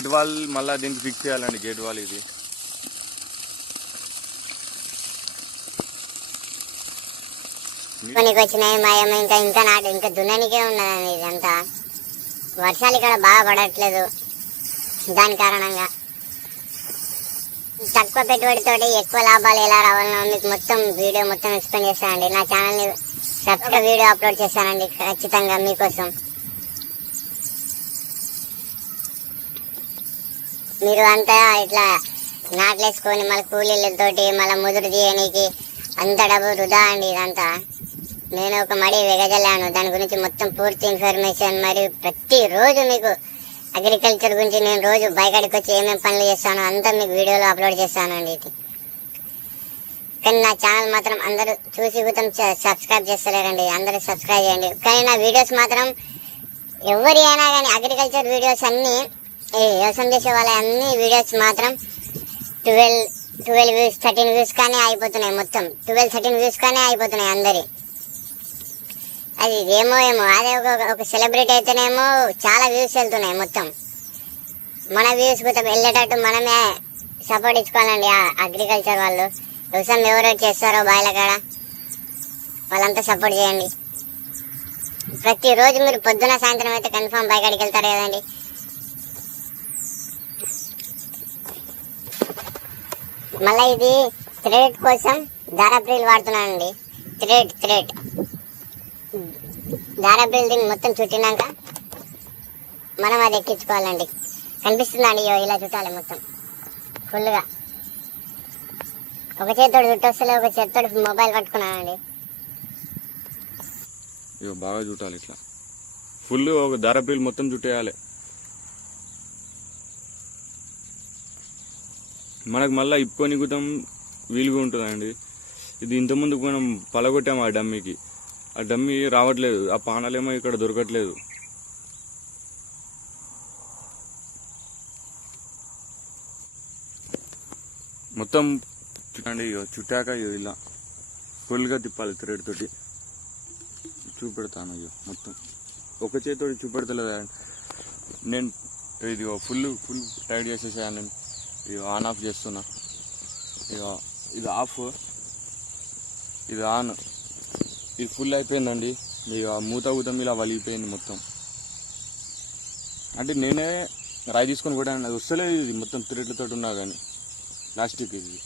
Gate wall మళ్ళీ దీనికి fix చేయాలండి. గేట్ వాల్ ఇది వచ్చినాయి మాయమ్మ. ఇంకా నాటు ఇంకా దున్ననికే ఉన్నదండి. ఇదంతా వర్షాలు ఇక్కడ బాగా పడట్లేదు. దాని కారణంగా తక్కువ పెట్టుబడితోటి ఎక్కువ లాభాలు ఎలా రావాలనో మీకు మొత్తం వీడియో మొత్తం ఎక్స్ప్లెయిన్ చేస్తానండి. నా ఛానల్ని సబ్స్క్రైబ్ వీడియో అప్లోడ్ చేస్తానండి ఖచ్చితంగా మీకోసం. మీరు అంతా ఇట్లా నాట్లేసుకొని మళ్ళీ కూలీలతోటి మళ్ళీ ముదురు తీయడానికి అంత డబ్బు వృధా అండి. ఇదంతా నేను ఒక మడి వెగజల్లాను. దాని గురించి మొత్తం పూర్తి ఇన్ఫర్మేషన్ మరియు ప్రతిరోజు మీకు అగ్రికల్చర్ గురించి నేను రోజు బయటకు వచ్చి ఏమేమి పనులు చేస్తానో అంతా మీకు వీడియోలో అప్లోడ్ చేస్తానండి. ఇది కానీ నా ఛానల్ మాత్రం అందరూ చూసి గుతం సబ్స్క్రైబ్ చేస్తలేరండి. అందరూ సబ్స్క్రైబ్ చేయండి. కానీ నా వీడియోస్ మాత్రం ఎవరి అయినా కానీ అగ్రికల్చర్ వీడియోస్ అన్నీ వ్యవసాయం చేసే వాళ్ళ అన్ని వీడియోస్ మాత్రం 12 వ్యూస్ 13 వ్యూస్ కానీ అయిపోతున్నాయి. మొత్తం 12-13 వ్యూస్ కానీ అయిపోతున్నాయి అందరి. అది ఏమో అదే ఒక సెలబ్రిటీ అయితేనేమో చాలా వ్యూస్ వెళ్తున్నాయి. మొత్తం మన వ్యూస్ వెళ్ళేటట్టు మనమే సపోర్ట్ ఇచ్చుకోవాలండి. అగ్రికల్చర్ వాళ్ళు వ్యవసాయం ఎవరో చేస్తారో బాయిల కాడ వాళ్ళంతా సపోర్ట్ చేయండి. ప్రతిరోజు మీరు పొద్దున సాయంత్రం అయితే కన్ఫామ్ బయకాడికి వెళ్తారు కదండి. మళ్ళీ ఇది థ్రెడ్ కోసం దారాప్రిల్ వాడుతున్నానండి. థ్రెడ్ దారాప్రిల్ దీన్ని మొత్తం చుట్టినాక మనం అది ఎక్కించుకోవాలండి. కనిపిస్తుందండి ఇలా చుట్టాలి మొత్తం ఫుల్గా. ఒక చేతితోడు చుట్టొస్తలే, ఒక చేతితోడు మొబైల్ పట్టుకున్నానండి. బాగా చుట్టాలి ఇట్లా ఫుల్ ఒక దారాప్రిల్ మొత్తం చుట్టేయాలి. మనకు మళ్ళీ ఇప్పుకొని గుతం వీలుగా ఉంటుందండి. ఇది ఇంతకుముందు మనం పలగొట్టాము ఆ డమ్మీకి. ఆ డమ్మీ రావట్లేదు. ఆ పానాలేమో ఇక్కడ దొరకట్లేదు. మొత్తం చుట్టండి. చుట్టాక ఇలా ఫుల్గా తిప్పాలి. థ్రెడ్ తోటి చూపెడతాను. మొత్తం ఒక చేతితోటి చూపెడతలేదు. నేను ఇది ఫుల్ టైట్ చేసేసాను. ఇక ఆన్ ఆఫ్ చేస్తున్నా. ఇక ఇది ఆఫ్, ఇది ఆన్. ఇది ఫుల్ అయిపోయిందండి. ఇక మూత ఇలా వలిగిపోయింది మొత్తం. అంటే నేనే రాయి తీసుకొని కొట్టాను. అది వస్తలేదు. ఇది మొత్తం థ్రెడ్లతో ఉన్నా కానీ ప్లాస్టిక్ ఇది.